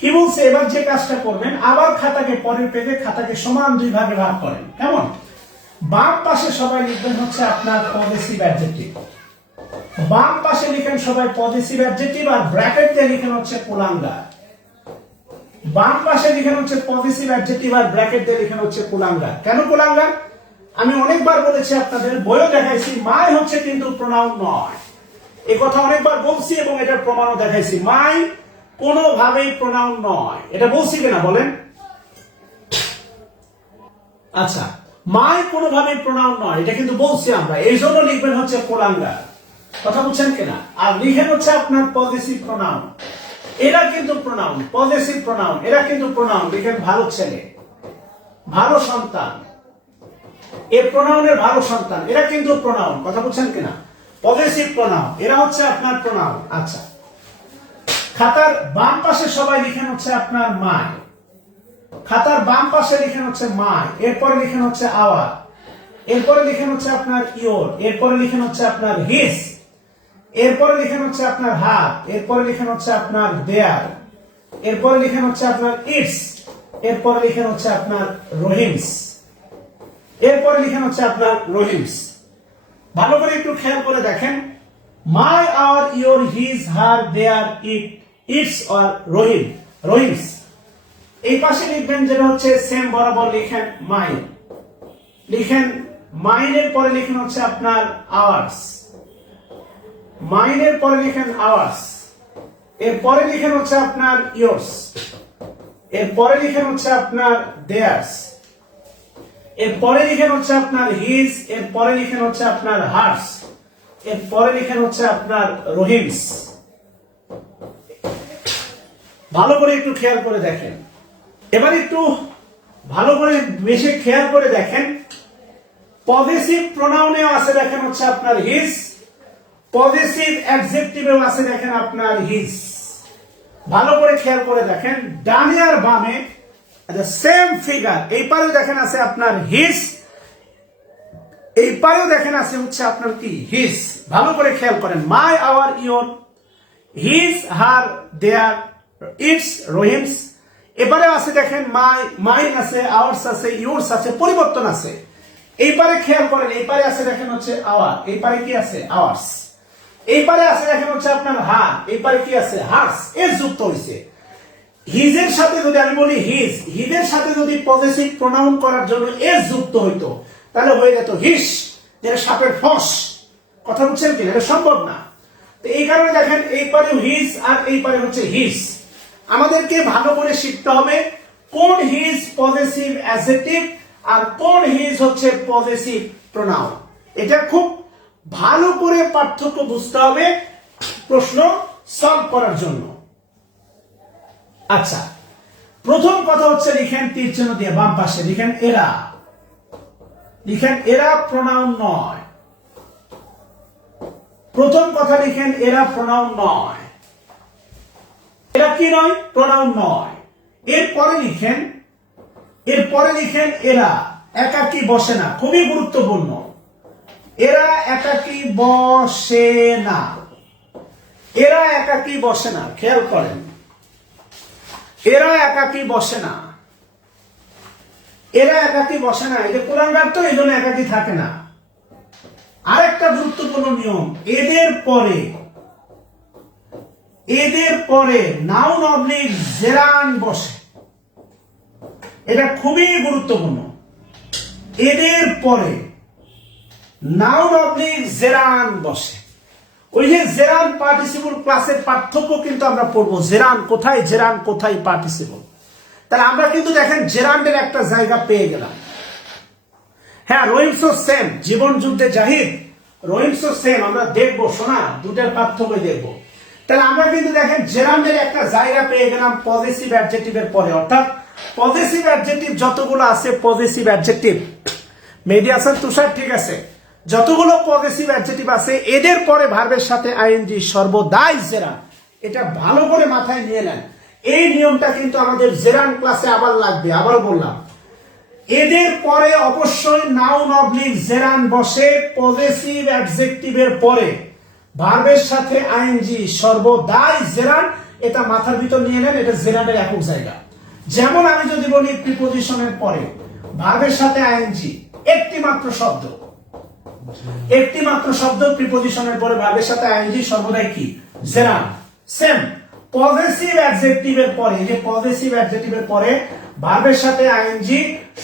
কি বলছে? এবার যে কাজটা করবেন, আবার খাতাকে পরের পেজে খাতাকে সমান দুই ভাগে ভাগ করেন। কেমন? বাম পাশে সবাই লিখবেন হচ্ছে আপনার পজিটিভ অ্যাডজেক্টিভ বাম পাশে লিখেন সবাই পজিটিভ অ্যাডজেক্টিভ আর ব্র্যাকেট দিয়ে লিখেন হচ্ছে কুলাঙ্গার বাম পাশে লিখেন হচ্ছে পজিটিভ অ্যাডজেক্টিভ আর ব্র্যাকেট দিয়ে লিখেন হচ্ছে কুলাঙ্গার কেন কুলাঙ্গার আমি অনেকবার বলেছি আপনাদের, বইও দেখাইছি, মাই হচ্ছে কিন্তু প্রোনাউন নয়। এই কথা অনেকবার বলছি এবং এটার প্রমাণও দেখাইছি। মাই কোনোভাবেই প্রোনাউন নয়। এটা বলছি কিনা বলেন? আচ্ছা মাই কোনোভাবেই প্রোনাউন নয়, এটা কিন্তু বলছি আমরা। এই জন্য লিখবেন হচ্ছে কোলাঙ্গার। কথা বুঝছেন কিনা? আর লিখেন হচ্ছে আপনার পজিটিভ প্রোনাউন এরা কিন্তু প্রোনাউন পজিটিভ প্রোনাউন এরা কিন্তু প্রোনাউন লিখেন ভালো ছেলে, ভালো সন্তান। এ প্রোনাউনের ভালো সন্তান, এরা কিন্তু প্রোনাউন কথা বুঝছেন কিনা? পজিটিভ প্রোনাউন এরা হচ্ছে আপনার প্রোনাউন আচ্ছা। খাতার বাম পাশে সবাই লিখেন হচ্ছে আপনার মাই খাতার বাম পাশে লিখেন হচ্ছে মাই এরপরে লিখেন হচ্ছে আওয়ার এরপরে লিখেন হচ্ছে আপনার ইওর এরপরে লিখেন হচ্ছে আপনার হিস এরপরে লিখেন হচ্ছে আপনার হাত এরপরে লিখেন হচ্ছে আপনার দেয়ার এরপরে লিখেন হচ্ছে আপনার ইটস এরপরে লিখেন হচ্ছে আপনার রহিমস এরপরে লিখেন হচ্ছে আপনার রহিমস ভালো করে একটু খেয়াল করে দেখেন my our your his her their it its or Rahim Rahim's এই পাশে লিখবেন যেটা হচ্ছে সেম বরাবর লিখেন মাইন লিখেন মাইনের পরে লিখেন হচ্ছে আপনার আওয়ার্স মাইনের পরে লিখেন আওয়ার্স এর পরে লিখেন হচ্ছে আপনার ইয়োর্স এর পরে লিখেন হচ্ছে আপনার দেয়ার্স এর পরে লিখেন হচ্ছে আপনার হিজ এর পরে লিখেন হচ্ছে আপনার হার্স এর পরে লিখেন হচ্ছে আপনার রহিমস ভালো করে একটু খেয়াল করে দেখেন। এবার একটু ভালো করে বেশি খেয়াল করে দেখেন। পজিটিভ প্রোনাউনেও আছে দেখেন হচ্ছে আপনার হিজ পজিটিভ অ্যাডজেক্টিভেও আছে দেখেন আপনার হিজ ভালো করে খেয়াল করে দেখেন। ডানে আর বামে সেম ফিগার এই পারেও দেখেন আছে আপনার হিজ এই পারেও দেখেন আছে হচ্ছে আপনার কি? হিস ভালো করে খেয়াল করেন। My our your his her their its Rahim's এবারে আছে দেখেন মাই মাইন আছে আওয়ার্স আছে ইউর্স আছে, পরিবর্তন আছে। এই পারে খেয়াল করেন এই পারে আছে দেখেন হচ্ছে আওয়ার এই পারে কি আছে? আওয়ার্স এই পারে আছে দেখেন হচ্ছে আপনার হার এই পারে কি আছে? হার্স এর যুক্ত হয়েছে হিজের সাথে যদি আমি বলি হিজ হিজের সাথে যদি পজিটিভ প্রোনাউন করার জন্য এস যুক্ত হইতো, তাহলে হয়ে যেত হিস যেটা সাপের ফস। কথা বুঝছেন কি? এটা সম্ভব না। তো এই কারণে দেখেন এই পারে হিজ আর এই পারে হচ্ছে হিস আমাদেরকে ভালো করে শিখতে হবে কোন হিজ পজিটিভ অ্যাজেটিভ আর কোন হিজ হচ্ছে পজিটিভ প্রোনাউন এটা খুব ভালো করে পার্থক্য বুঝতে হবে প্রশ্ন সলভ করার জন্য। আচ্ছা প্রথম কথা হচ্ছে লিখেন তীর চিহ্ন দিয়ে বাম পাশে, লিখেন এরা। লিখেন এরা প্রোনাউন নয়। প্রথম কথা লিখেন এরা প্রোনাউন নয়। এরা কি নয়? প্রোনাউন নয়। এরপরে লিখেন এরপরে লিখেন, এরা একাকি বসে না। খুবই গুরুত্বপূর্ণ। এরা একাকি বসে না। এরা একাকি বসে না। খেয়াল করেন। এরা একাকি বসে না। এরা একাকি বসে না। এটা কোরআনগার তো, এই জন্য একাকি থাকে না। আরেকটা গুরুত্বপূর্ণ নিয়ম, এদের পরে এদের পরে নাউন অবলিক জেরান বসে। এটা খুবই গুরুত্বপূর্ণ। এদের পরে নাউন অবলিক জেরান বসে। ওই যে জেরান পার্টিসিপল ক্লাসের পার্থক্য কিন্তু আমরা পড়ব। জেরান কোথায় জেরান কোথায় পার্টিসিপল তাহলে আমরা কিন্তু দেখেন জেরান্ডের একটা জায়গা পেয়ে গেলাম। হ্যাঁ রহিমসো সেম, জীবন যুদ্ধে জাহিদ। রহিমসো সেম, আমরা দেখব, শোনা দুটার পার্থক্য দেখব। তাহলে আমরা কিন্তু দেখেন জেরান্ডের একটা জায়গা পেয়ে গেলাম পজিটিভ অ্যাডজেক্টিভের পরে। অর্থাৎ পজিটিভ অ্যাডজেক্টিভ যতগুলো আছে পজিটিভ অ্যাডজেক্টিভ মেডিয়াসন তুষার, ঠিক আছে? যতগুলো পজিটিভ অ্যাডজেক্টিভ আছে, এদের পরে ভার্বের সাথে আইএনজি সর্বদাই জেরান এটা ভালো করে মাথায় নিয়ে নেন। এই নিয়মটা কিন্তু আমাদের জেরান ক্লাসে আবার লাগবে আবার বললাম। এদের পরে অবশ্যই নাউন অবলিক জেরান বসে পজিটিভ অ্যাডজেক্টিভের পরে। ভার্বের সাথে আইএনজি সর্বদাই জেরান, এটা মাথার ভিতর নিয়ে নেন, এটা জেরানের একক জায়গা। যেমন আমি যদি বলি প্রিপোজিশনের পরে ভার্বের সাথে আইএনজি একটি মাত্র শব্দ একটি মাত্র শব্দ প্রিপোজিশনের পরে ভার্বের সাথে আইএনজি সর্বদাই কি? জেরান। সেম পজেসিভ অ্যাডজেক্টিভের পরে যে পজেসিভ অ্যাডজেক্টিভের পরে ভার্বের সাথে আইএনজি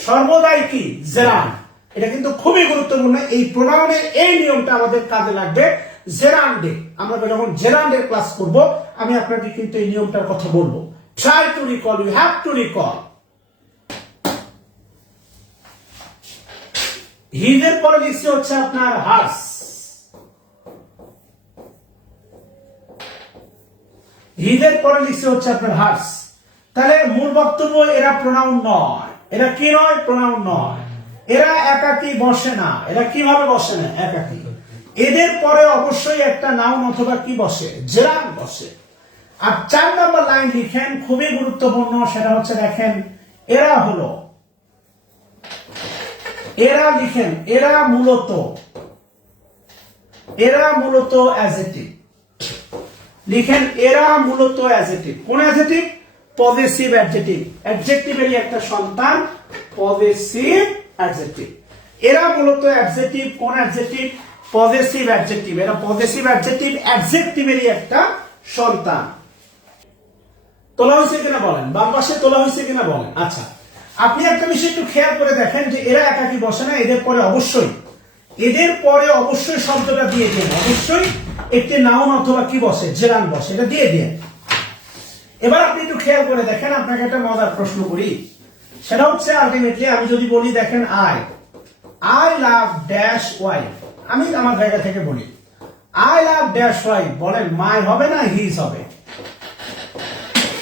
সর্বদাই কি? জেরান। এটা কিন্তু খুবই গুরুত্বপূর্ণ, এই প্রোনাউনের এই নিয়মটা আমাদের কাজে লাগবে। জেরান্ডে, আমরা যখন জেরান্ডের ক্লাস করব, আমি আপনাকে কিন্তু এই নিয়মটার কথা বলব। Try to recall you have to recall হিজের পরে লিখছে হচ্ছে আপনার হার্স হিজের পরে লিখছে হচ্ছে আপনার হার্স তাহলে মূল বক্তব্য, এরা প্রোনাউন নয়। এরা কি নয়? প্রোনাউন নয়। এরা একাকি বসে না। এরা কীভাবে বসে না? একাকি। এদের পরে অবশ্যই একটা নাউন অথবা কি বসে? জেরান বসে। আর চার নম্বর লাইন লিখেন, খুবই গুরুত্বপূর্ণ, সেটা হচ্ছে দেখেন, এরা হলো, এরা লিখেন, এরা মূলত এরা মূলত অ্যাজেটিভ লিখেন, এরা মূলত অ্যাজেটিভ কোন অ্যাজেটিভ পজিটিভ অ্যাডজেটিভ অ্যাডজেক্টিভেরই একটা সন্তান পজিটিভ অ্যাডজেক্টিভ এরা মূলত অ্যাডজেটিভ কোন অ্যাডজেক্টিভ পজিটিভ অ্যাডজেক্টিভ এরা পজিটিভ অ্যাডজেক্টিভ অ্যাডজেক্টিভেরই একটা সন্তান। তোলা হয়েছে কিনা বলেন? বাম পাশে তোলা হয়েছে কিনা বলেন? আচ্ছা। আপনি একটা বিষয় একটু খেয়াল করে দেখেন যে এরা একাকি বসে না, এদের পরে অবশ্যই। এদের পরে অবশ্যই শব্দটা দিয়ে দিন। অবশ্যই একটি নাউন অথবা কি বসে? জেরান বসে। এটা দিয়ে দিন। এবার আপনি একটু খেয়াল করে দেখেন, আপনাকে একটা মজার প্রশ্ন করি। সেটা হচ্ছে আলটিমেটলি আমি যদি বলি দেখেন I I love dash Y আমি আমার জায়গা থেকে বলি আই লাভ ড্যাশ ওয়াই বলেন মাই হবে না হিজ হবে?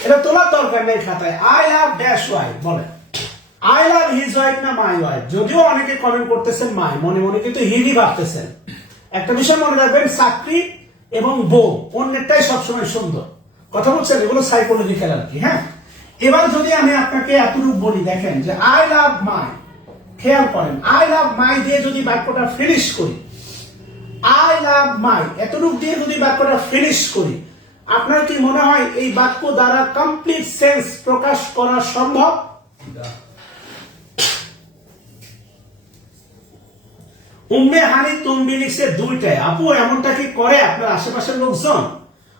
এটা তোলার দরকার নেই খাতায়। আই লাভ ড্যাশ ওয়াই বলেন। আই লাভ হিজ ওয়াইফ না মাই ওয়াইফ যদিও অনেকে কমেন্ট করতেছেন মাই মনে মনে কিন্তু হিদি ভাবতেছেন। একটা বিষয় মনে রাখবেন, চাকরি এবং বউ অন্যটাই সবসময় সুন্দর। কথা বলছেন, এগুলো সাইকোলজিক্যাল আর কি হ্যাঁ? এবার যদি আমি আপনাকে এতটুকু বলি, দেখেন যে আই লাভ মাই খেয়াল করেন আই লাভ মাই দিয়ে যদি বাক্যটা ফিনিশ করি আই লাভ মাই, এতটুকু দিয়ে যদি বাক্যটা ফিনিশ করি, আপনার কি মনে হয় এই বাক্য দ্বারা কমপ্লিট সেন্স প্রকাশ করা সম্ভব? উম্মে হানি তুম্বি লিখছে দুইটাই। আপু, এমনটা কি করে আপনার আশেপাশের লোকজন?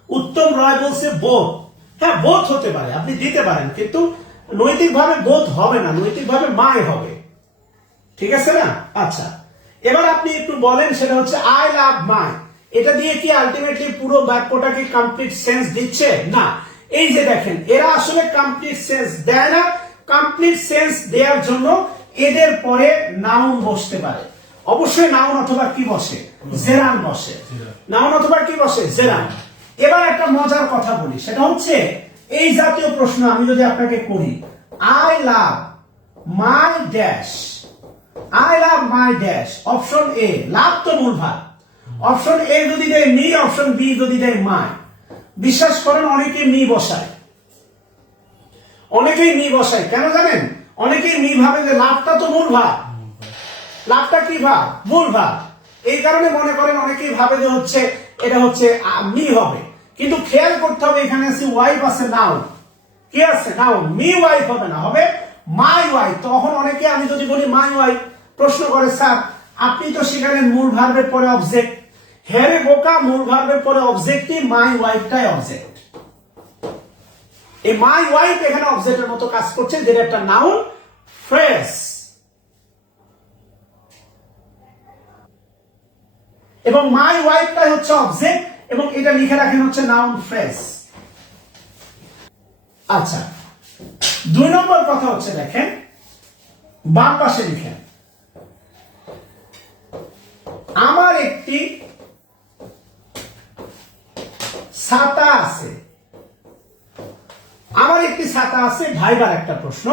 উত্তম রয় বলছে বোধ হ্যাঁ বোধ হতে পারে, আপনি দিতে পারেন, কিন্তু নৈতিকভাবে বোধ হবে না, নৈতিকভাবে মাই হবে। ঠিক আছে না? আচ্ছা। এবার আপনি একটু বলেন, সেটা হচ্ছে আই লাভ মাই এটা দিয়ে কি আলটিমেটলি পুরো বাক্যটাকে কমপ্লিট সেন্স দিচ্ছে? না। এই যে দেখেন, এরা আসলে কমপ্লিট সেন্স দেয় না। কমপ্লিট সেন্স দেওয়ার জন্য এদের পরে নাউন বসতে পারে। অবশ্যই নাউন অথবা কি বসে? জেরান বসে। নাউন অথবা কি বসে? জেরান। এবার একটা মজার কথা বলি, সেটা হচ্ছে এই জাতীয় প্রশ্ন আমি যদি আপনাকে করি I love my dash I love my dash option A love তো মূল ভাগ। অপশন এ যদি দেয় মি অপশন বি যদি দেয় মাই বিশ্বাস করেন অনেকে মি বসায়। অনেকেই মি বসায়। কেন জানেন? অনেকেই মি ভাবে যে লাভটা তো মূল ভাগ। লাভটা কি ভাগ? মূল ভাগ। এই কারণে মনে করেন, অনেকেই ভাবে যে হচ্ছে, এটা হচ্ছে মি হবে। কিন্তু খেয়াল করতে হবে, এখানে আছে ওয়াইফ আছে নাও কি আছে? নাও মি ওয়াইফ হবে না। হবে মাই ওয়াইফ তখন অনেকে, আমি যদি বলি মাই ওয়াইফ প্রশ্ন করে, স্যার, আপনি তো সেখানে মূল ভার্বের পরে অবজেক্ট হেরে বোকা, মূল ভার্বের পরে অবজেক্টই মাই ওয়াইফটাই অবজেক্ট এই মাই ওয়াইফ এখানে অবজেক্টের মতো কাজ করছে, যেটা একটা নাউন ফ্রেশ এবং মাই ওয়াইফটাই হচ্ছে অবজেক্ট এবং এটা লিখে রাখেন হচ্ছে নাউন ফ্রেশ আচ্ছা দুই নম্বর কথা হচ্ছে, দেখেন, বাম পাশে লিখেন। আমার একটি ছাতা আছে। আমার একটি ছাতা আছে ভাইবার একটা প্রশ্ন।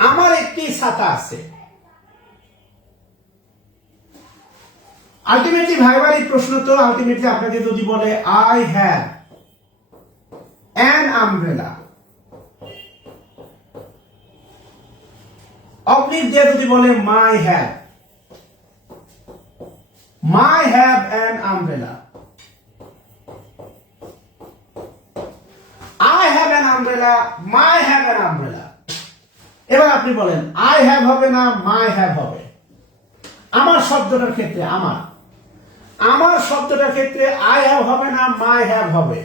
আমার একটি ছাতা আছে। আলটিমেটলি ভাইবার এই প্রশ্ন তো, আলটিমেটলি আপনাকে যদি বলে I have an umbrella oblique দিয়ে যদি বলে my have my have an umbrella umbrella my have an umbrella এবার আপনি বলেন আই হ্যাভ হবে না মাই হ্যাভ হবে? আমার শব্দটার ক্ষেত্রে, আমার। আমার শব্দটার ক্ষেত্রে আই হ্যাভ হবে না মাই হ্যাভ হবে?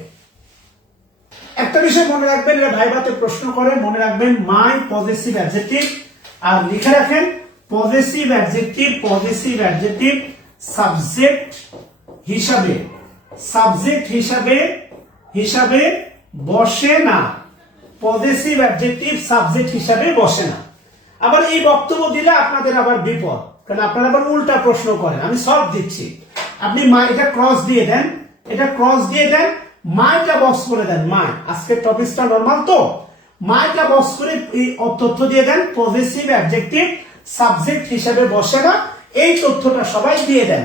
একটা বিষয় মনে রাখবেন এটা ভাইবাতে প্রশ্ন করে, মনে রাখবেন মাই পজিটিভ অ্যাডজেক্টিভ আর লিখে রাখেন positive adjective positive adjective subject হিসাবে সাবজেক্ট হিসাবে হিসাবে বসে না। পজিটিভ অ্যাডজেক্টিভ সাবজেক্ট হিসাবে বসে না। আবার এই বক্তব্য দিলে আপনাদের আবার বিপদ, কারণ আপনারা আবার উল্টা প্রশ্ন করেন। আমি সলভ দিচ্ছি। আপনি মা, এটা ক্রস দিয়ে দেন। এটা ক্রস দিয়ে দেন। মাইটা বক্স করে দেন। মাই আজকের টপিকটা নর্মাল তো? মাইটা বক্স করে এই তথ্য দিয়ে দেন। পজিটিভ অ্যাডজেক্টিভ সাবজেক্ট হিসাবে বসে না। এই তথ্যটা সবাই দিয়ে দেন।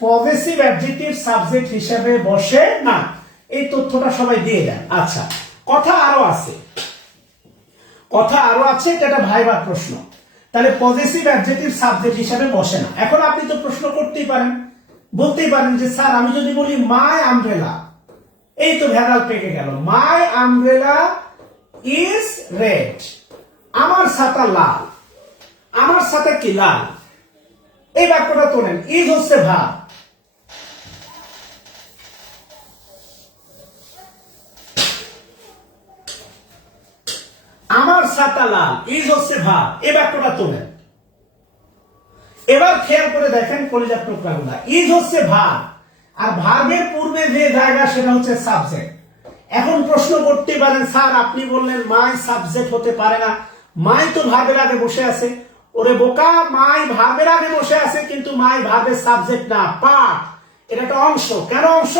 পজিটিভ অ্যাডজেক্টিভ সাবজেক্ট হিসাবে বসে না। এই তথ্যটা সবাই দিয়ে দেন। আচ্ছা কথা আরও আছে। কথা আরও আছে, এটা একটা ভাইবার প্রশ্ন। তাহলে পজিটিভ অ্যাডজেক্টিভ সাবজেক্ট হিসাবে বসে না। এখন আপনি তো প্রশ্ন করতেই পারেন। বলতেই পারেন যে, স্যার, আমি যদি বলি মাই আমব্রেলা এই তো ভেড়াল পেকে গেল। মাই আমব্রেলা ইজ রেড আমার ছাতা লাল। আমার সাথে কি লাল? এই বাক্যটা তোলেন। ইজ হচ্ছে ভাব আমার ছাতা লাল, ইজ হচ্ছে ভাব এই বাক্যটা তোলেন। এবার খেয়াল করে দেখেন কলিজার টুকরাগুলা। ইজ হচ্ছে ভাব আর ভাবের পূর্বে যে জায়গা, সেটা হচ্ছে সাবজেক্ট। এখন প্রশ্ন করতে পারেন, স্যার, আপনি বললেন মাই সাবজেক্ট হতে পারে না। মাই তো ভাবের আগে বসে আছে। ওরে বোকা, মাই ভাবের আগে বসে আছে, কিন্তু মাই ভাবের সাবজেক্ট না পার্ট এটা একটা অংশ। কেন অংশ?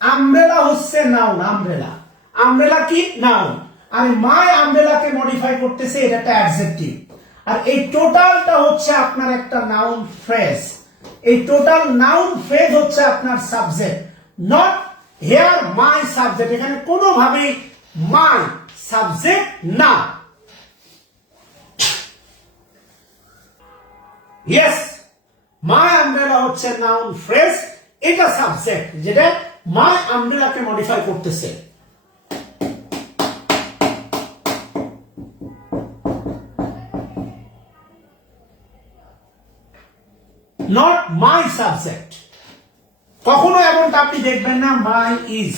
আমব্রেলা হচ্ছে নাউন আমব্রেলা আমব্রেলা কি? নাউন আর মাই আমব্রেলাকে মডিফাই করতেছে, এটা একটা অ্যাডজেক্টিভ আর এই টোটালটা হচ্ছে আপনার একটা নাউন ফ্রেজ এই টোটাল নাউন ফ্রেজ হচ্ছে আপনার subject not here my subject এখানে কোনোভাবেই মাই সাবজেক্ট না। ইয়েস মাই আমব্রেলা হচ্ছে নাউন ফ্রেজ এটা সাবজেক্ট যেটা মাই আমব্রেলাকে মডিফাই করতেছে। নট মাই সাবজেক্ট কখনো এমনটা আপনি দেখবেন না মাই ইজ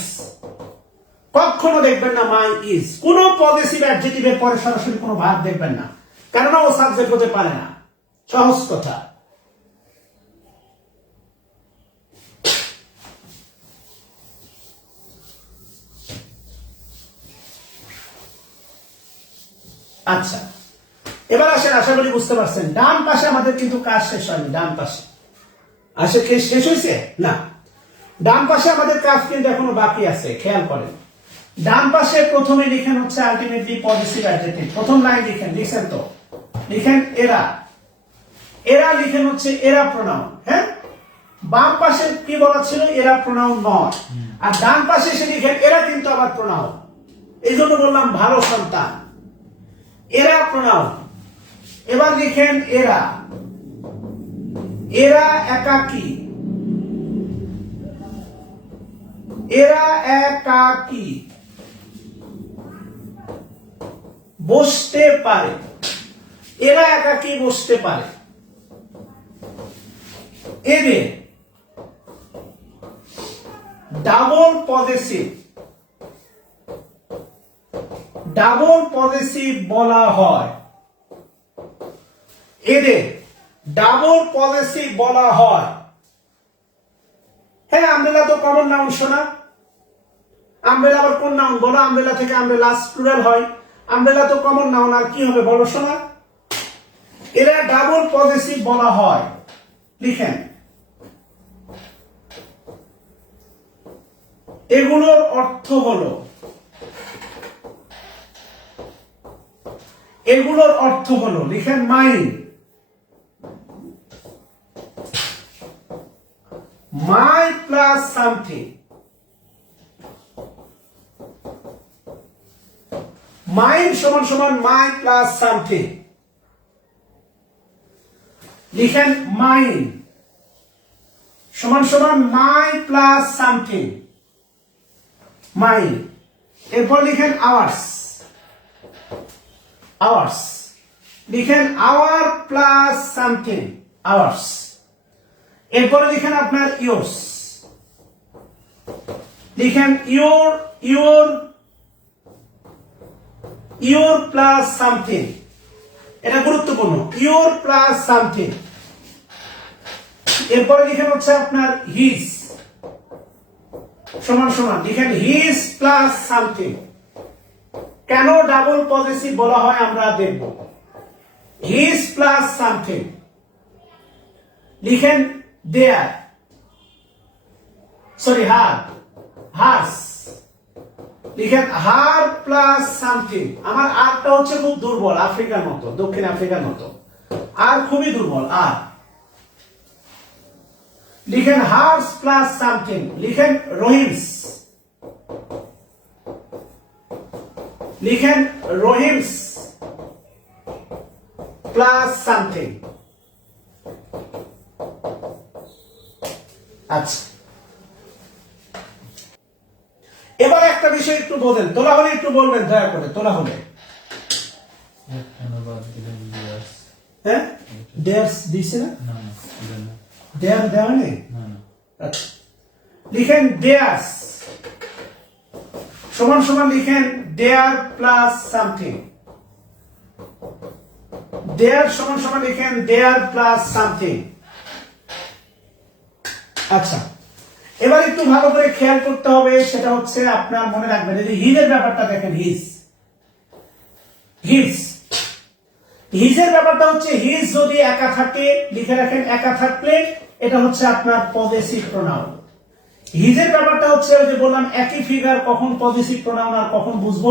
কখনো দেখবেন না মাই ইজ কোন পজিটিভ অ্যাডজেটিভের পরে সরাসরি কোনো ভাব দেখবেন না। কেননা ও সাবজেক্ট হতে পারে না। সহজ কথা আচ্ছা এবার আসেন, আশা করি বুঝতে পারছেন। ডান পাশে আমাদের কিন্তু কাজ শেষ হয়নি, ডান পাশে। আসে কে শেষ হয়েছে? না। ডান পাশে আমাদের কাজ কিন্তু এখনও বাকি আছে, খেয়াল করেন। ডান পাশে প্রথমে লিখেন হচ্ছে আলটিমেটলি পজিটিভ অ্যাডজেক্টিভ প্রথম লাইন লিখেন লিখেন তো? লিখেন এরা। এরা লিখেন হচ্ছে এরা প্রোনাউন হ্যাঁ? বাম পাশে কি বলা ছিল? এরা প্রোনাউন নয়। আর ডান পাশে এসে লিখেন, এরা কিন্তু আবার প্রোনাউন এই জন্য বললাম ভালো সন্তান। এরা প্রোনাউন এবার লিখেন এরা। এরা একাকী। এরা একাকী। বসতে পারে। এরা একাকী বসতে পারে। এদের ডাবল পজিটিভ ডাবল পজিটিভ বলা হয়। এদের ডাবল পজিটিভ বলা হয়। হ্যাঁ আমরেলা তো কমন নাউন শোনা আমরেলা আবার কোন নাউন? বলো আমরেলা থেকে আমরেলা প্লুরাল হয়। আমরেলা তো কমন নাউন, আর কি হবে বলো শোনা এরা ডাবল পজিটিভ বলা হয়। লিখেন। এগুলোর অর্থ হলো, এগুলোর অর্থ হলো, লিখেন mine my plus something. Mine সমান সমান মাই প্লাস সামথিং। লিখেন মাইন সমান সমান মাই প্লাস সামথিং। মাইন্ড এরপর লিখেন আওয়ার্স আওয়ার্স লিখেন আওয়ার প্লাস সামথিং আওয়ার্স এরপরে লিখেন আপনার ইয়োর্স লিখেন your your your plus something এটা গুরুত্বপূর্ণ। ইয়োর প্লাস সামথিং এরপরে লিখেন হচ্ছে আপনার হিজ সমান সমান লিখেন হিজ প্লাস সামথিং কেন ডাবল পজিটিভ বলা হয় আমরা দেখব। হিজ প্লাস সামথিং লিখেন দেয়ার সরি হার হার্স লিখেন হার প্লাস সামথিং আমার আরটা হচ্ছে খুব দুর্বল, আফ্রিকার মতো, দক্ষিণ আফ্রিকার মতো। আর খুবই দুর্বল আর লিখেন হার্স প্লাস সামথিং লিখেন রহিমস। লিখেন রহিমস প্লাস সামথিং। আচ্ছা। এবার একটা বিষয় একটু বলেন তোলা হলে একটু বলবেন দয়া করে তোলা হলে দিলেন ইয়াস হ্যাঁ? দিছে না? না দেয়ার দেওয়া নেই? আচ্ছা। লিখেন দেয়ার্স সমান সমান লিখেন দেয়ার প্লাস সামথিং। দেয়ার সমান সমান লিখেন দেয়ার প্লাস সামথিং। আচ্ছা এবার একটু ভালো করে খেয়াল করতে হবে, সেটা হচ্ছে আপনার মনে রাখবেন, এই যে হিজের ব্যাপারটা দেখেন, হিজ। হিজ। হিজের ব্যাপারটা হচ্ছে, হিজ যদি একা থাকে, লিখে রাখেন, একা থাকলে এটা হচ্ছে আপনার পদেশিক প্রোনাউন হিজের ব্যাপারটা হচ্ছে ওই যে বললাম, একই ফিগার কখন পদেশিক প্রোনাউন আর কখন বুঝব?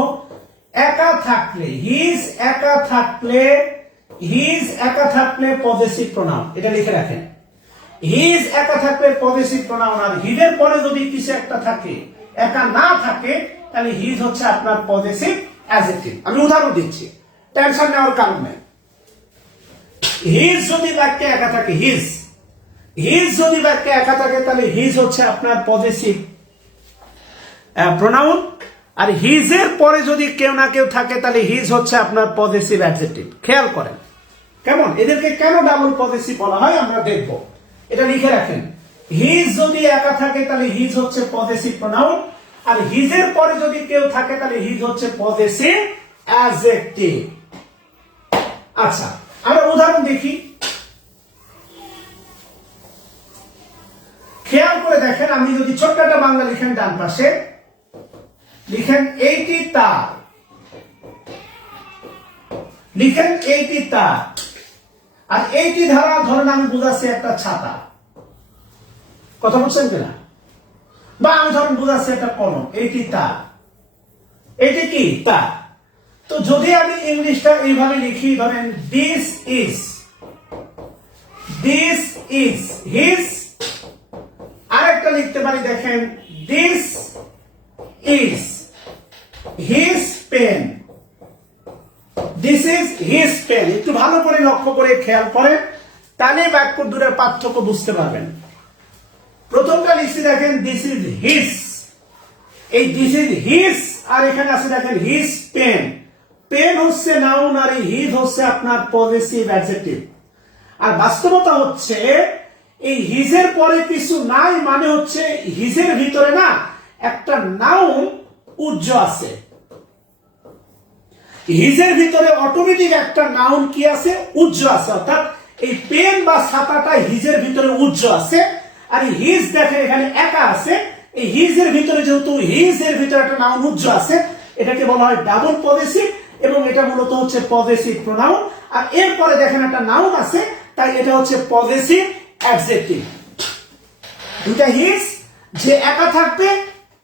একা থাকলে হিজ একা থাকলে হিজ একা থাকলে পদেশিক প্রোনাউন এটা লিখে রাখেন। হিজ একা থাকলে পদেশিক প্রোনাউন আর হিজের পরে যদি কিছু একটা থাকে, একা না থাকে, তাহলে হিজ হচ্ছে আপনার পদেশিক অ্যাজেক্টিভ আমি উদাহরণ দিচ্ছি টেনশন নেওয়ার কারণ হিজ যদি বাক্যে একা থাকে হিজ হিজ যদি বাক্যে একা থাকে, তাহলে হিজ হচ্ছে আপনার পদেশিক প্রোনাউন আর হিজের পরে যদি কেউ না কেউ থাকে, তাহলে হিজ হচ্ছে আপনার পদেশিভ অ্যাডজেক্টিভ খেয়াল করেন। কেমন? এদেরকে কেন ডাবল পদেশিভ বলা হয়? আমরা দেখব। এটা লিখে রাখেন। হিজ যদি একা থাকে, তাহলে হিজ হচ্ছে পদেশিভ প্রোনাউন আর হিজের পরে যদি কেউ থাকে, তাহলে হিজ হচ্ছে পদেশিভ অ্যাডজেক্টিভ আচ্ছা আমরা উদাহরণ দেখি। খেয়াল করে দেখেন, আমি যদি ছোট্ট একটা বাংলা লিখেন ডান পাশে। লিখেন এইটি তার। লিখেন এইটি তার। আর এইটি ধারা, ধরেন আমি বুঝাচ্ছি একটা ছাতা। কথা বলছেন কিনা? বা আমি ধরেন বুঝাচ্ছি একটা কলম, এইটি তার। এটি কি? তার। তো যদি আমি ইংলিশটা এইভাবে লিখি, ধরেন this is this is his পারি দেখেন this is his pen this is his pen একটু ভালো করে লক্ষ্য করে খেয়াল করেন তাহলে বাক্য দূরের পার্থক্য বুঝতে পারবেন। প্রথমটা লিখছি দেখেন দিস ইজ হিজ এই দিস ইজ হিজ আর এখানে আছে দেখেন হিস পেন পেন হচ্ছে নাউন আর হিজ হচ্ছে আপনার পজিটিভ অ্যাডজেক্টিভ আর বাস্তবতা হচ্ছে এই হিজের পরে কিছু নাই মানে হচ্ছে হিজের ভিতরে না একটা নাউন উজ্জ আছে। হিজের ভিতরে অটোমেটিক একটা নাউন কি আছে? উজ্জ আছে। অর্থাৎ এই পেন বা ছাতাটা হিজের ভিতরে উজ্জ আছে। আর হিজ দেখেন এখানে একা আছে। এই হিজের ভিতরে যেহেতু হিজের ভিতরে একটা নাউন উজ্জ আছে, এটাকে বলা হয় ডাবল পদেশিভ এবং এটা মূলত হচ্ছে পদেশিভ প্রোনাউন আর এরপরে দেখেন একটা নাউন আছে, তাই এটা হচ্ছে পদেশিভ অ্যাডজেক্টিভ দুইটা হিজ যে একা থাকবে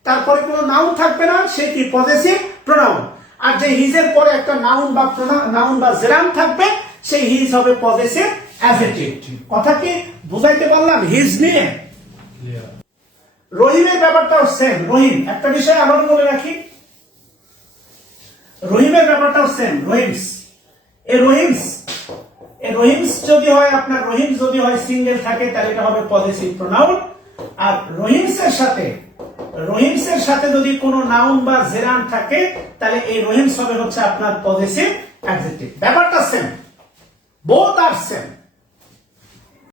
তারপরে কোনো নাউন থাকবে না সে কি পজেসিভ প্রোনাউন আর যে হিজের পরে একটা নাউন বা নাউন বা জেরাম থাকবে সেই হিজ হবে পজেসিভ অ্যাডজেক্টিভ কথা কি বুঝাইতে পারলাম? হিজ নিয়ে? রহিমের ব্যাপারটাও সেম রহিম। একটা বিষয় আবার বলে রাখি। রহিমের ব্যাপারটাও সেম রহিমস। এ রহিমস রহিমস যদি হয়, আপনার রহিমস যদি হয় সিঙ্গেল থাকে, তাহলে এটা হবে পজিটিভ প্রোনাউন আর রহিমসের সাথে রহিমসের সাথে যদি কোনো নাউন বা জেরান থাকে, তাহলে এই রহিমস হবে হচ্ছে আপনার পজিটিভ অ্যাডজেক্টিভ ব্যাপারটা সেম বোথ আর সেম